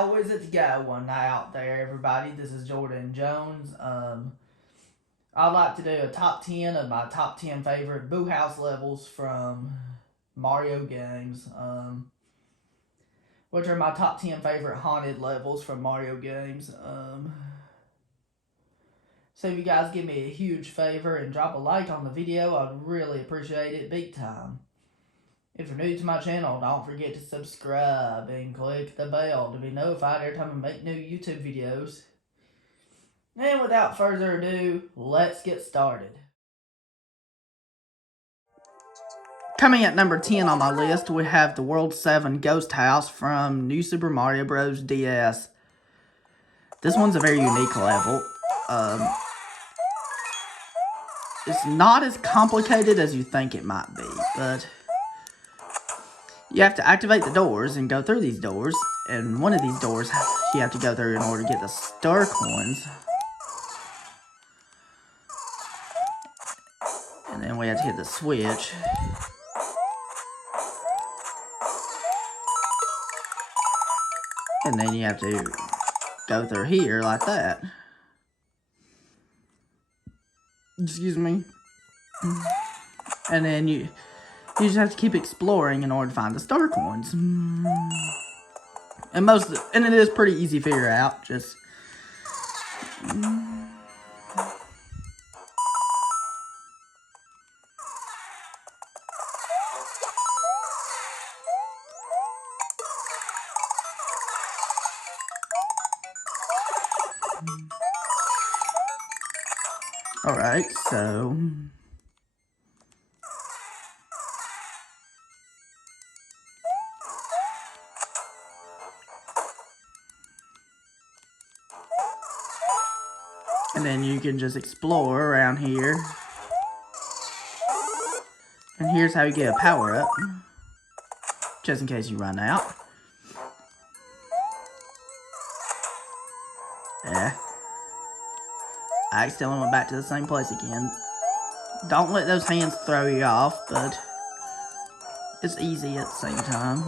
How is it going out there, everybody? This is Jordan Jones. I'd like to do a top 10 of my top 10 favorite Boo House levels from Mario games, which are my top 10 favorite haunted levels from Mario games. So if you guys give me a huge favor and drop a like on the video, I'd really appreciate it big time. If you're new to my channel, don't forget to subscribe and click the bell to be notified every time I make new YouTube videos. And without further ado, let's get started. Coming at number 10 on my list, we have the World 7 Ghost House from New Super Mario Bros. DS. This one's a very unique level. It's not as complicated as you think it might be, but you have to activate the doors and go through these doors, and one of these doors you have to go through in order to get the star coins. And then we have to hit the switch. And then you have to go through here like that. Excuse me. And then you just have to keep exploring in order to find the star coins. And it is pretty easy to figure out. Just alright, so and then you can just explore around here. And here's how you get a power-up, just in case you run out. Yeah. I accidentally went back to the same place again. Don't let those hands throw you off, but it's easy at the same time.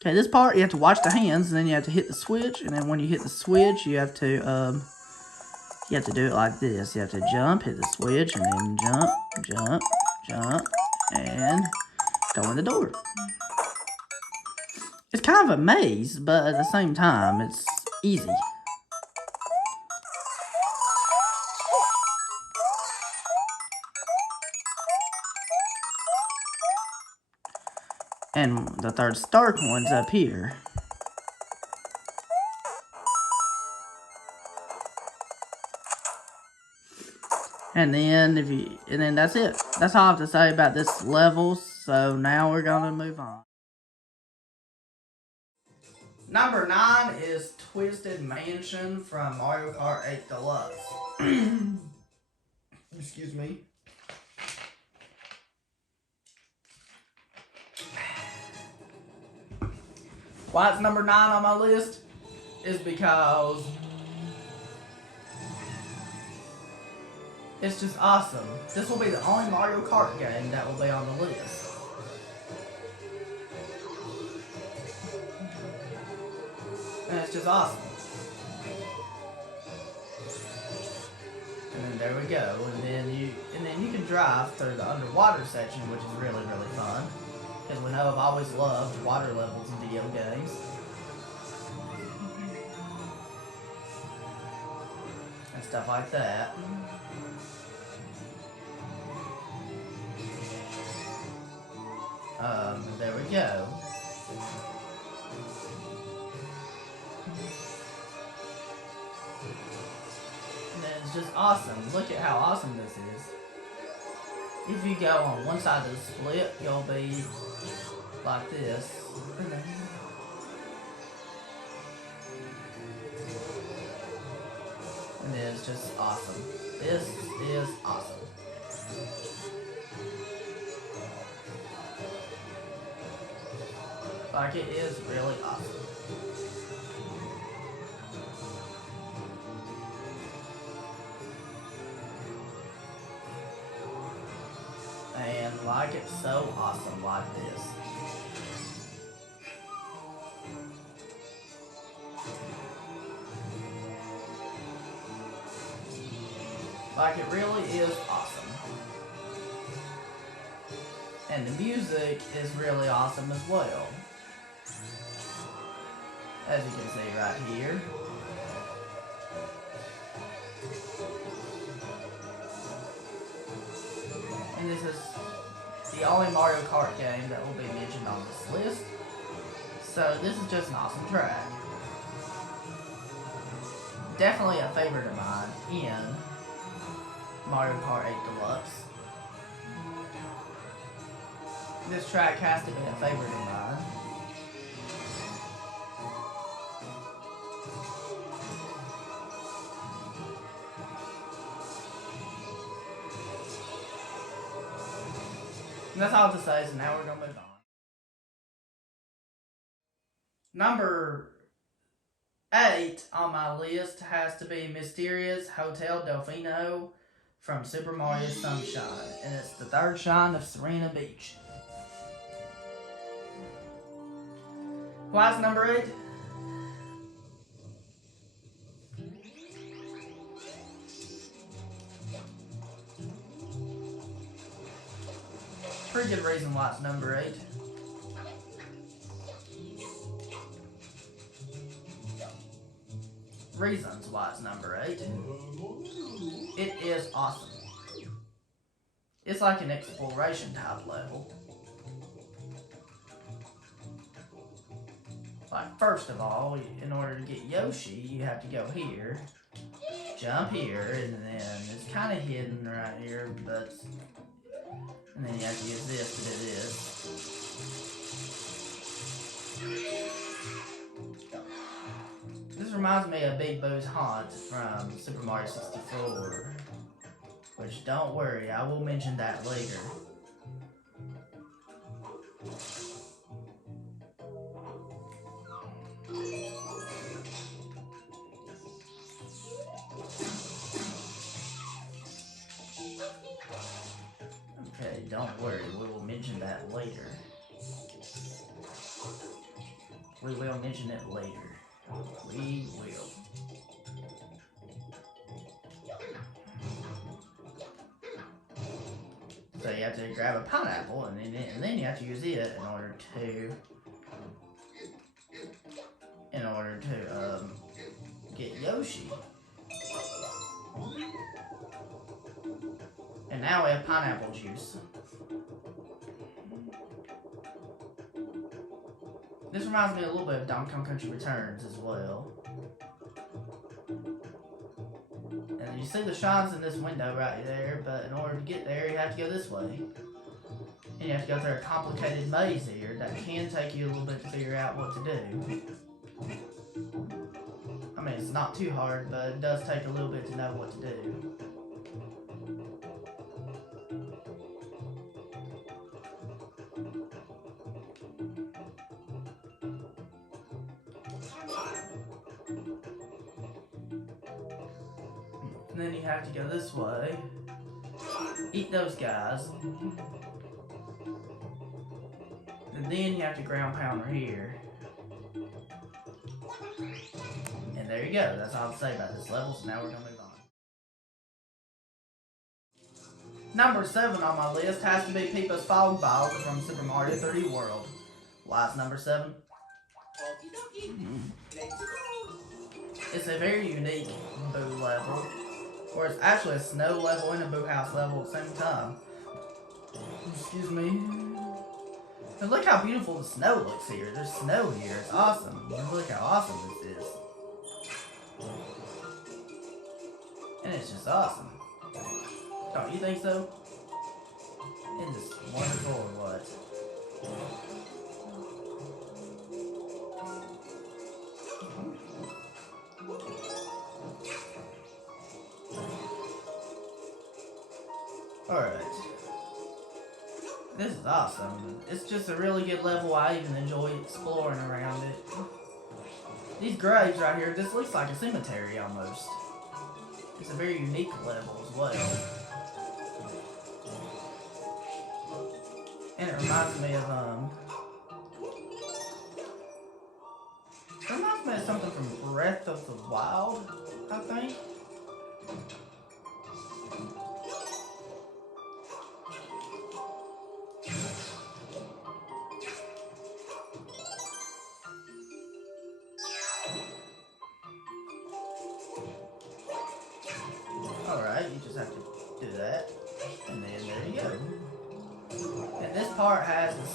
Okay, this part you have to watch the hands, and then you have to hit the switch, and then when you hit the switch, you have to do it like this. You have to jump, hit the switch, and then jump, jump, jump, and go in the door. It's kind of a maze, but at the same time, it's easy. And the third star coin's up here. And then that's it. That's all I have to say about this level. So now we're gonna move on. Number 9 is Twisted Mansion from Mario Kart 8 Deluxe. Excuse me. Why it's number 9 on my list is because it's just awesome. This will be the only Mario Kart game that will be on the list. And it's just awesome. And then there we go. And then you can drive through the underwater section, which is really, really fun. Because we know I've always loved water levels in video games. And stuff like that. There we go. And then it's just awesome. Look at how awesome this is. If you go on one side of the split, you'll be like this. And it's just awesome. This is awesome. Like, it is really awesome. And like it's so awesome like this. Like, it really is awesome. And the music is really awesome as well. As you can see right here. And this is the only Mario Kart game that will be mentioned on this list. So this is just an awesome track. Definitely a favorite of mine in Mario Kart 8 Deluxe. This track has to be a favorite of mine. And that's all to say, so now we're going to move on. Number 8 on my list has to be Mysterious Hotel Delfino from Super Mario Sunshine. And it's the third shine of Serena Beach. Why is number 8? Pretty good reason why it's number 8. Reasons why it's number 8. It is awesome. It's like an exploration type level. Like, first of all, in order to get Yoshi, you have to go here, jump here, and then it's kind of hidden right here, but... And then you have to use this to do this. This reminds me of Big Boo's Haunt from Super Mario 64. Which, don't worry, I will mention that later. Okay, don't worry, we will mention that later. We will mention it later. We will. So you have to grab a pineapple, and then you have to use it in order to get Yoshi. And now we have pineapple juice. This reminds me a little bit of Donkey Kong Country Returns as well. And you see the shines in this window right there, but in order to get there, you have to go this way. And you have to go through a complicated maze here that can take you a little bit to figure out what to do. I mean, it's not too hard, but it does take a little bit to know what to do. And then you have to go this way, eat those guys, and then you have to ground pounder here. And there you go, that's all to say about this level, so now we're going to move on. Number 7 on my list has to be Peepa's Fog Ball from Super Mario 3D World. Why is number 7? It's a very unique Boo level. Or it's actually a snow level and a Boo House level at the same time. Excuse me. And look how beautiful the snow looks here. There's snow here. It's awesome. Look how awesome this is. And it's just awesome. Don't you think so? Isn't this wonderful or what? Alright. This is awesome. It's just a really good level. I even enjoy exploring around it. These graves right here, this looks like a cemetery almost. It's a very unique level as well. And it reminds me of, it reminds me of something from Breath of the Wild, I think.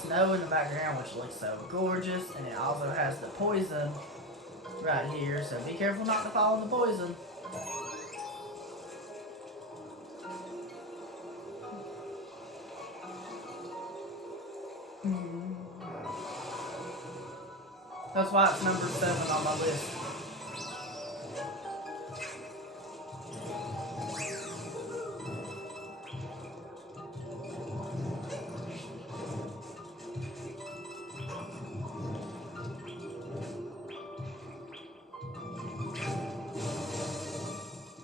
snow in the background, which looks so gorgeous, and it also has the poison right here, so be careful not to fall in the poison. That's why it's number 7 on my list.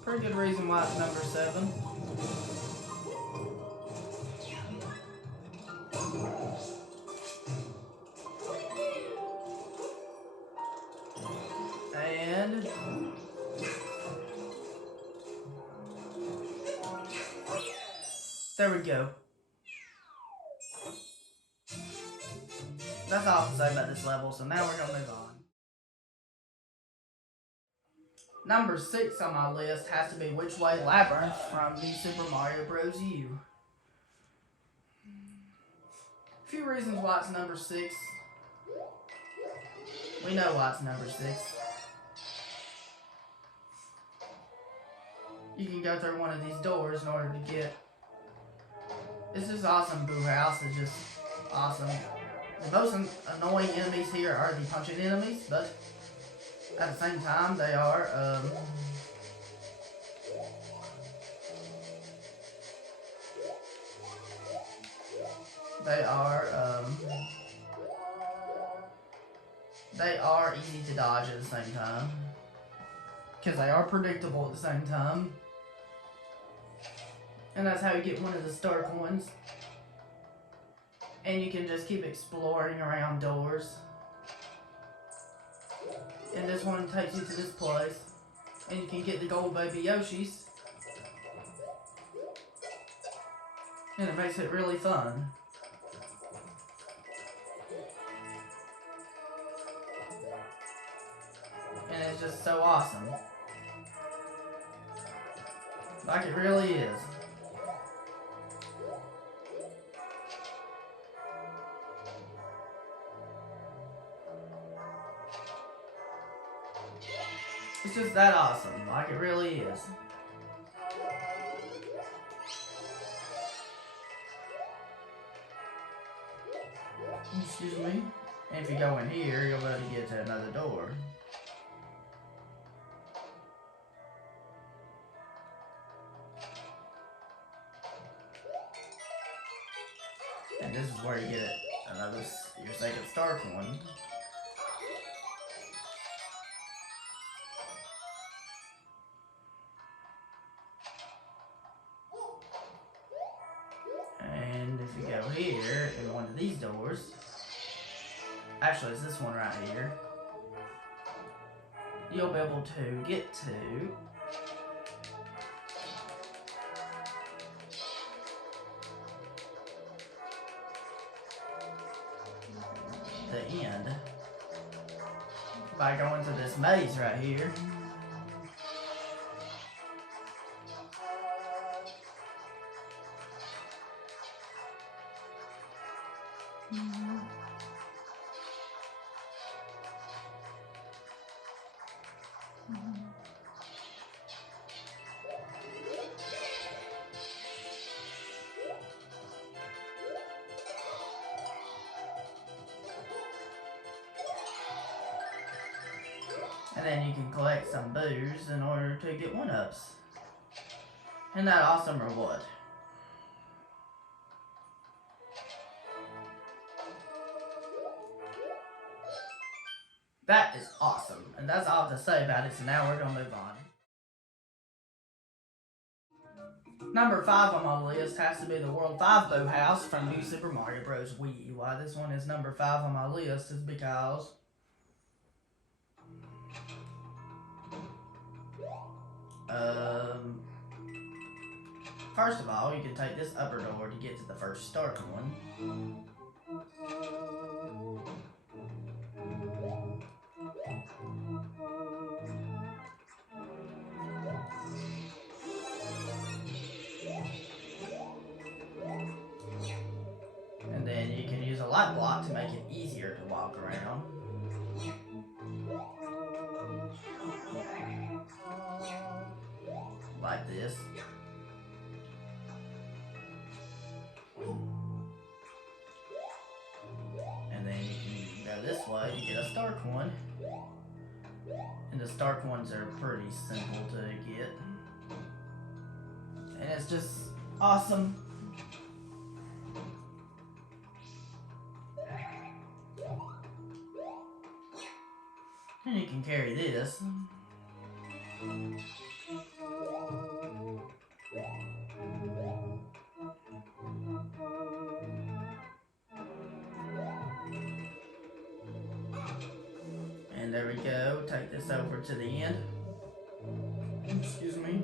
Pretty good reason why it's number 7. And there we go. That's all I have to say about this level, so now we're gonna move on. Number 6 on my list has to be Which Way Labyrinth from New Super Mario Bros. U. A few reasons why it's number 6. We know why it's number 6. You can go through one of these doors in order to get... It's just awesome. Boo House is just awesome. The most annoying enemies here are the punching enemies, but at the same time, they are, they are easy to dodge at the same time. Because they are predictable at the same time. And that's how you get one of the star coins. And you can just keep exploring around doors. And this one takes you to this place. And you can get the gold baby Yoshis. And it makes it really fun. And it's just so awesome. Like it really is. It's just that awesome, like it really is. Excuse me. And if you go in here, you'll be able to get to another door. And this is where you get another, your second star coin. And if you go here in one of these doors, actually it's this one right here, you'll be able to get to the end by going through this maze right here. And then you can collect some boos in order to get 1-ups. Isn't that awesome or what? That is awesome. And that's all I have to say about it, so now we're going to move on. Number 5 on my list has to be the World 5 Boo House from New Super Mario Bros. Wii U. Why this one is number 5 on my list is because first of all, you can take this upper door to get to the first start one. And then you can use a light block around. Like this. And then you can go this way to get a star coin. And the star coins are pretty simple to get. And it's just awesome. And you can carry this. And there we go. Take this over to the end. Excuse me.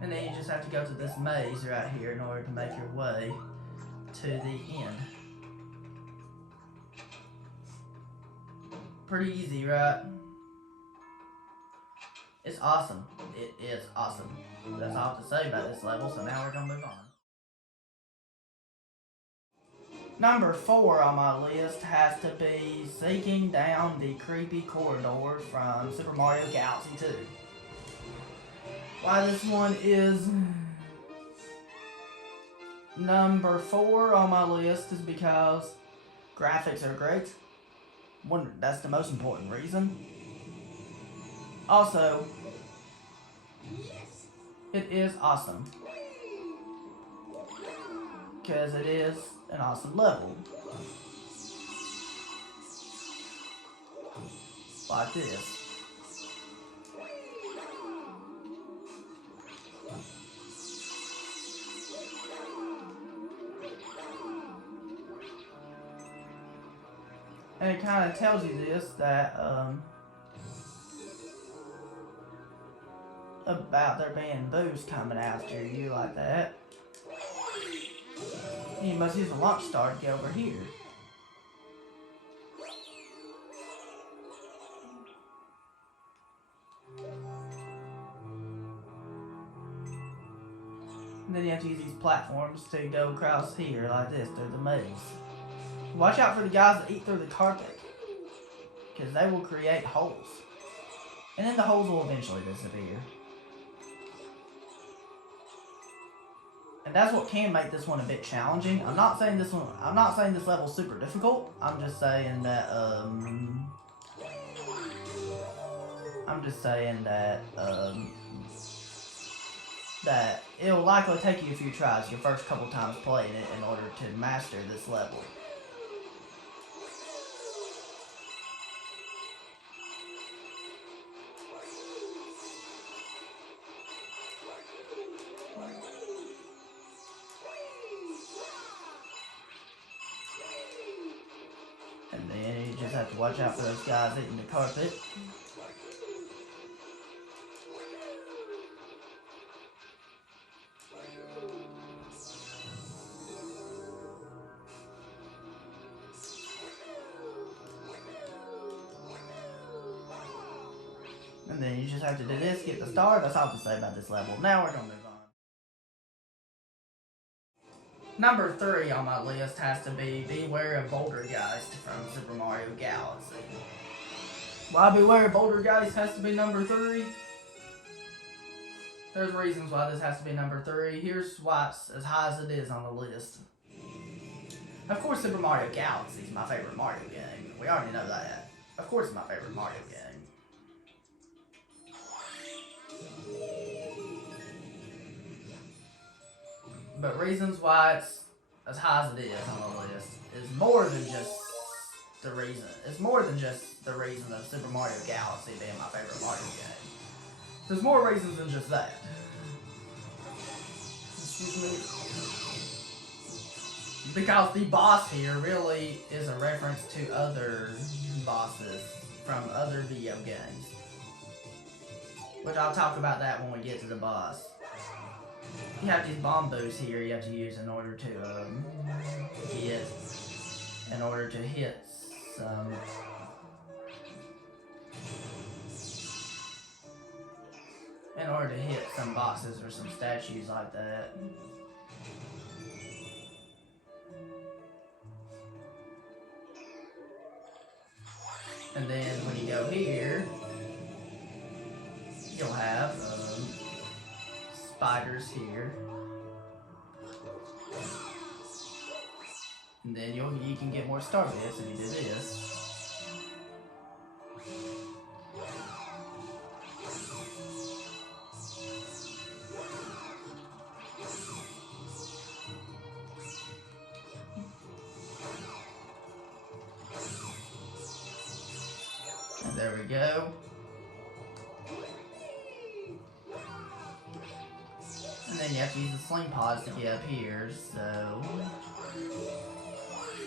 And then you just have to go to this maze right here in order to make your way to the end. Pretty easy, right? It's awesome. It is awesome. That's all I have to say about this level, so now we're gonna move on. Number 4 on my list has to be Seeking Down the Creepy Corridor from Super Mario Galaxy 2. Why this one is number 4 on my list is because graphics are great. That's the most important reason. Also, it is awesome. Because it is an awesome level. Like this. And it kind of tells you this, that, about there being boos coming after you like that. You must use a launch star to get over here. And then you have to use these platforms to go across here like this through the maze. Watch out for the guys that eat through the carpet, because they will create holes. And then the holes will eventually disappear. And that's what can make this one a bit challenging. I'm not saying this level's super difficult. I'm just saying that that it'll likely take you a few tries your first couple times playing it in order to master this level. And then you just have to watch out for those guys eating the carpet. And then you just have to do this, get the star. That's all I have to say about this level. Now we're going to move on. Number 3 on my list has to be Beware of Bouldergeist from Super Mario Galaxy. Why Beware of Bouldergeist has to be number 3? There's reasons why this has to be number 3. Here's why it's as high as it is on the list. Of course, Super Mario Galaxy is my favorite Mario game. We already know that. Of course, it's my favorite Mario game. But reasons why it's as high as it is on the list is more than just the reason. It's more than just the reason of Super Mario Galaxy being my favorite Mario game. There's more reasons than just that. Excuse me. Because the boss here really is a reference to other bosses from other video games. Which I'll talk about that when we get to the boss. You have these bombos here you have to use in order to hit some boxes or some statues like that. And then when you go here, you'll have spiders here. And then you can get more star bits if you do this. And there we go. And then you have to use the sling pods to get up here, so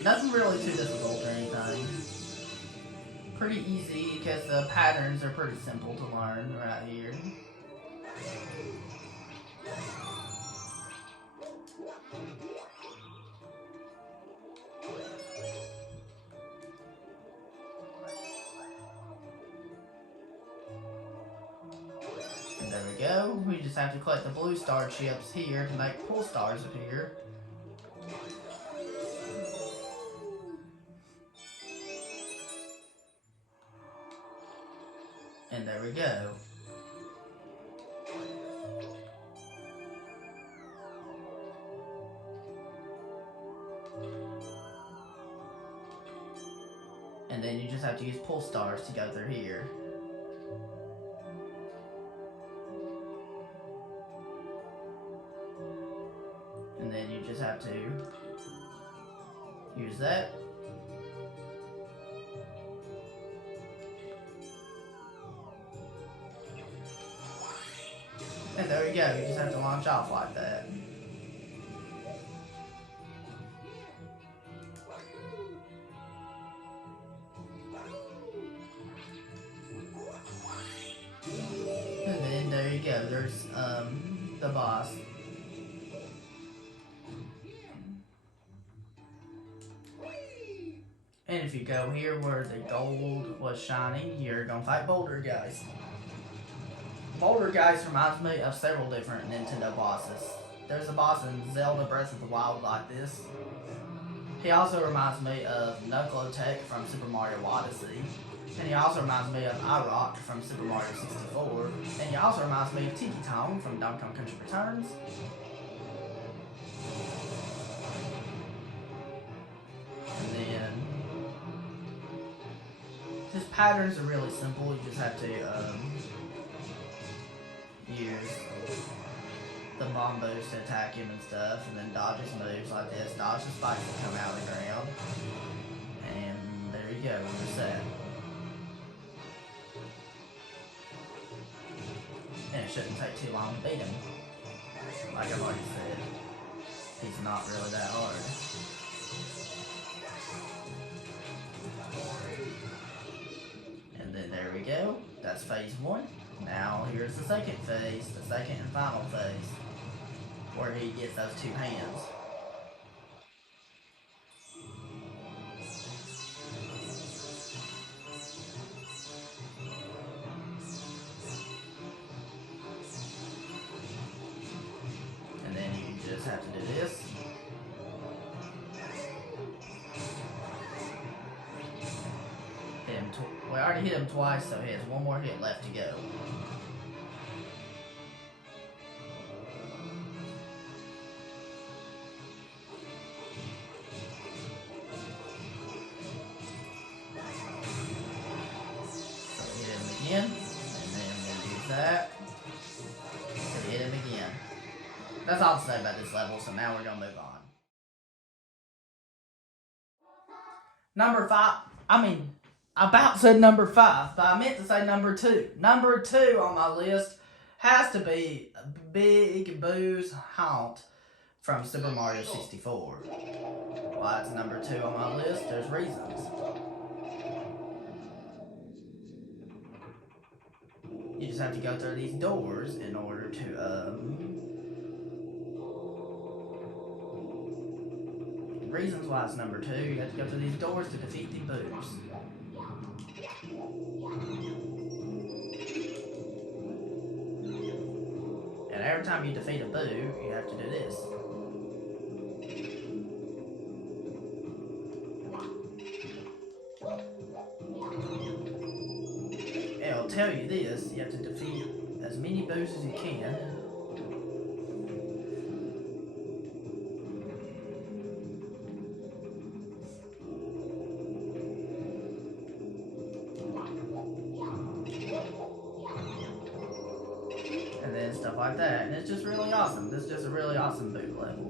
nothing really too difficult or anything. Pretty easy because the patterns are pretty simple to learn right here. And there we go. We just have to collect the blue star chips here to make pull stars appear. And there we go. And then you just have to use pull stars to go through here. And then you just have to use that. And there we go, you just have to launch off like that. And then there you go, there's the boss. And if you go here where the gold was shining, you're gonna fight Boulder Guys. Boulder Guys reminds me of several different Nintendo bosses. There's a boss in Zelda Breath of the Wild like this. He also reminds me of Knuckle-Tech from Super Mario Odyssey. And he also reminds me of I-Rock from Super Mario 64. And he also reminds me of Tiki Tom from Donkey Kong Country Returns. And then his patterns are really simple. You just have to use the bombos to attack him and stuff, and then dodge his moves like this. Dodge the spikes that come out of the ground. And there you go, you're set. And it shouldn't take too long to beat him. Like I've already said, he's not really that hard. And then there we go, that's phase 1. Now here's the second phase, the second and final phase, where he gets those 2 hands. And then you just have to do this. Hit him we already hit him twice, so he has one more hit left to go. And then we'll use that to hit him again. That's all to say about this level, so now we're gonna move on. Number 5, I about said number 5, but I meant to say number 2. Number 2 on my list has to be Big Boo's Haunt from Super Mario 64. Why it's number 2 on my list, there's reasons. You just have to go through these doors in order to reasons why it's number 2. You have to go through these doors to defeat the boos. And every time you defeat a boo, you have to do this. It'll tell you this, you have to defeat as many boos as you can. And then stuff like that, and it's just really awesome. This is just a really awesome boo level.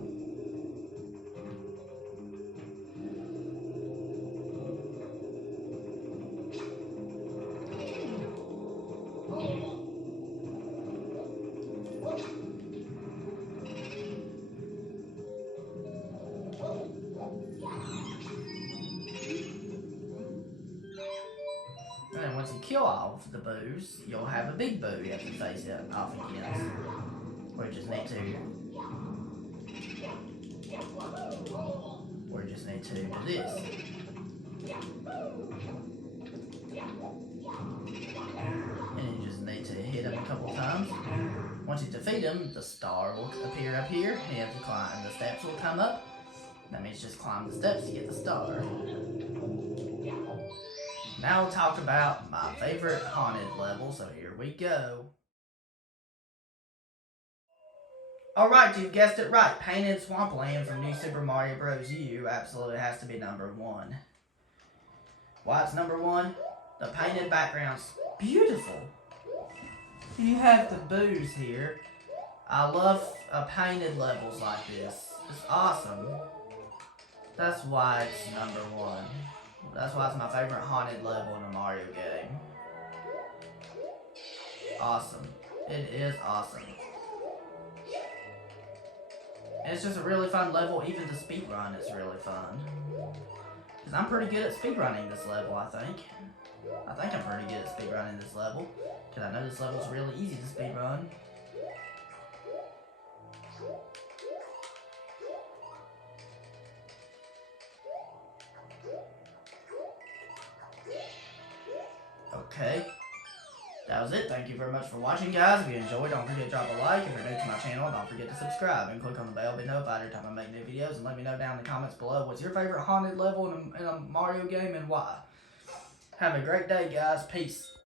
And then once you kill all of the boos, you'll have a big boo you have to face it off against. We just need to do this. And you just need to hit him a couple times. Once you defeat him, the star will appear up here, and you have to climb, and the steps will come up. That means just climb the steps to get the star. Now we'll talk about my favorite haunted level, so here we go. Alright, you've guessed it right. Painted Swampland from New Super Mario Bros. U absolutely has to be number 1. Why it's number 1? The painted background's beautiful. You have the boos here. I love painted levels like this. It's awesome. That's why it's number 1. That's why it's my favorite haunted level in a Mario game. Awesome. It is awesome. And it's just a really fun level. Even to speedrun is really fun. Because I'm pretty good at speedrunning this level, I think. I think I'm pretty good at speedrunning this level. Because I know this level's really easy to speedrun. Okay. That was it. Thank you very much for watching, guys. If you enjoyed, don't forget to drop a like. If you're new to my channel, don't forget to subscribe and click on the bell to be notified every time I make new videos. And let me know down in the comments below what's your favorite haunted level in a Mario game and why. Have a great day, guys. Peace.